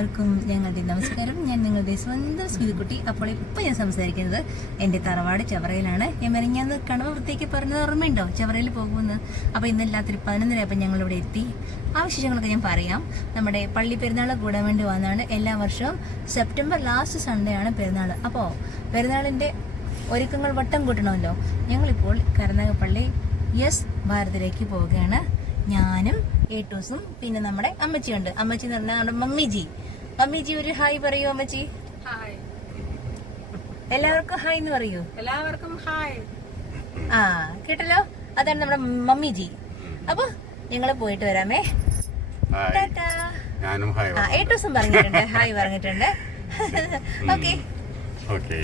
എല്ലാവർക്കും ഞങ്ങളുടെ നമസ്കാരം. ഞാൻ നിങ്ങളുടെ സ്വന്തം സ്മിതിക്കുട്ടി. അപ്പോൾ ഇപ്പോൾ ഞാൻ സംസാരിക്കുന്നത് എൻ്റെ തറവാട് ചവറയിലാണ്. ഞാൻ മെനഞ്ഞാന്ന് കണവൃത്തിക്ക് പറഞ്ഞത് ഓർമ്മയുണ്ടോ ചവറയിൽ പോകുമെന്ന്? അപ്പോൾ ഇന്നെല്ലാത്തൊരു 11:30 അപ്പം ഞങ്ങളിവിടെ എത്തി. ആ വിശേഷങ്ങളൊക്കെ ഞാൻ പറയാം. നമ്മുടെ പള്ളി പെരുന്നാൾ കൂടാൻ വേണ്ടി വന്നതാണ്. എല്ലാ വർഷവും സെപ്റ്റംബർ ലാസ്റ്റ് സൺഡേ ആണ് പെരുന്നാൾ. അപ്പോൾ പെരുന്നാളിൻ്റെ ഒരുക്കങ്ങൾ വട്ടം കൂട്ടണമല്ലോ. ഞങ്ങളിപ്പോൾ കരുനാഗപ്പള്ളി എസ് ഭാരതിലേക്ക് പോവുകയാണ്. ഞാനും ഏട്ടൂസും പിന്നെ നമ്മുടെ അമ്മച്ചിയുണ്ട്. അമ്മച്ചി എന്ന് പറഞ്ഞാൽ നമ്മുടെ മമ്മിജി ഒരു ഹായ് പറയൂ അമ്മച്ചി. ഹായ്, എല്ലാവർക്കും ഹായ് എന്ന് പറയൂ. എല്ലാവർക്കും ഹായ്. ആ കേട്ടല്ലോ, അതാണ് നമ്മുടെ മമ്മിജി. അപ്പൊ ഞങ്ങള് പോയിട്ട് വരാമേ. ഞാനും ഏട്ടൂസും പറഞ്ഞിട്ടുണ്ട് ഹായ് പറഞ്ഞിട്ടുണ്ട്. ഓക്കെ.